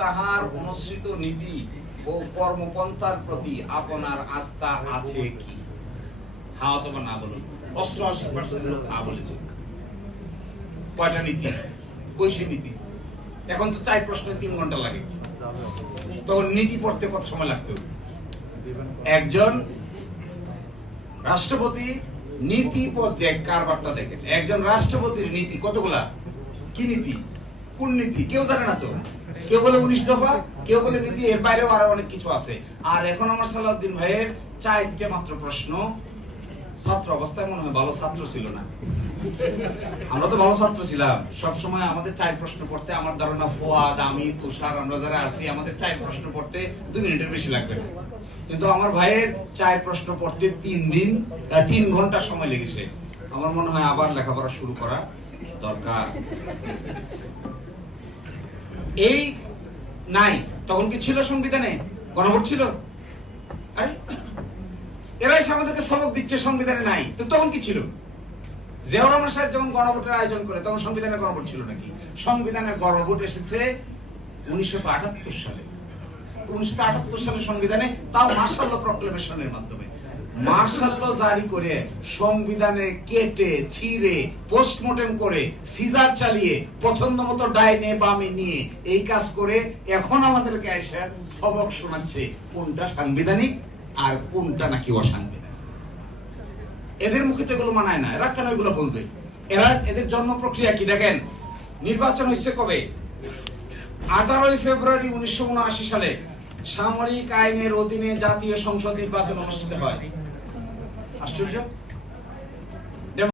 তাহার অনুসৃত নীতি ও কর্মপন্থার প্রতি আপনার আস্থা আছে কি? হ্যাঁ অথবা না বলুন। 88% লোক হ্যাঁ বলেছে। কয়টা নীতি? কৈশী নীতি। এখন তো 4 প্রশ্নে 3 ঘন্টা লাগে, তখন নীতি পড়তে কত সময় লাগতো? একজন রাষ্ট্রপতি নীতি পড়তে কারবারটা দেখেন। একজন রাষ্ট্রপতির নীতি কতগুলা? কি নীতি? কোন নীতি? কেউ জানে না তো। কেউ বলে 19 দফা, কেউ বলে নীতি, এর বাইরেও আরো অনেক কিছু আছে। আর এখন আমার সালাউদ্দিন ভাইয়ের 4টে মাত্র প্রশ্ন। ছাত্র অবস্থায় মনে হয় ভালো ছাত্র ছিল না। আমরা তো ভালো ছাত্র ছিলাম, সবসময় আমাদের 4 প্রশ্ন পড়তে, আমার ধারণা ফুয়াদ, আমি, তুষার, আমরা যারা আছি, আমাদের 4 প্রশ্ন পড়তে 2 মিনিটের বেশি লাগবে না। কিন্তু আমার ভাইয়ের 4 প্রশ্ন পড়তে 3 ঘন্টা সময় লেগেছে। আমার মনে হয় আবার লেখাপড়া শুরু করা দরকার। এই নাই তখন কি ছিল সংবিধানে? গণভোট ছিল? আরে এরাই আমাদেরকে সবক দিচ্ছে সংবিধানে নাই, তো তখন কি ছিল? জিয়াউর রহমান সাহেব যখন গণভোটের আয়োজন করে তখন সংবিধানে গণভোট ছিল নাকি? সংবিধানে গণভোট এসেছে 1978 সালে। 1978 সালে সংবিধানে, তাও মার্শাল প্রক্লেমেশনের মাধ্যমে। মার্শাল জারি করে সংবিধানে কেটে ছিঁড়ে পোস্টমর্টেম করে সিজার চালিয়ে পছন্দ মতো ডাইনে বামে নিয়ে এই কাজ করে এখন আমাদেরকে এসে সবক শোনাচ্ছে কোনটা সাংবিধানিক আর কোনটা নাকি অসাংবিধানিক। এদের মুখে তো এগুলো মানায় না, এরা কেন এগুলো বলবে? এদের জন্ম প্রক্রিয়া কি দেখেন। নির্বাচন হচ্ছে কবে? 18 ফেব্রুয়ারি 1979 সালে সামরিক আইনের অধীনে জাতীয় সংসদ নির্বাচন অনুষ্ঠিত হয়। আশ্চর্য।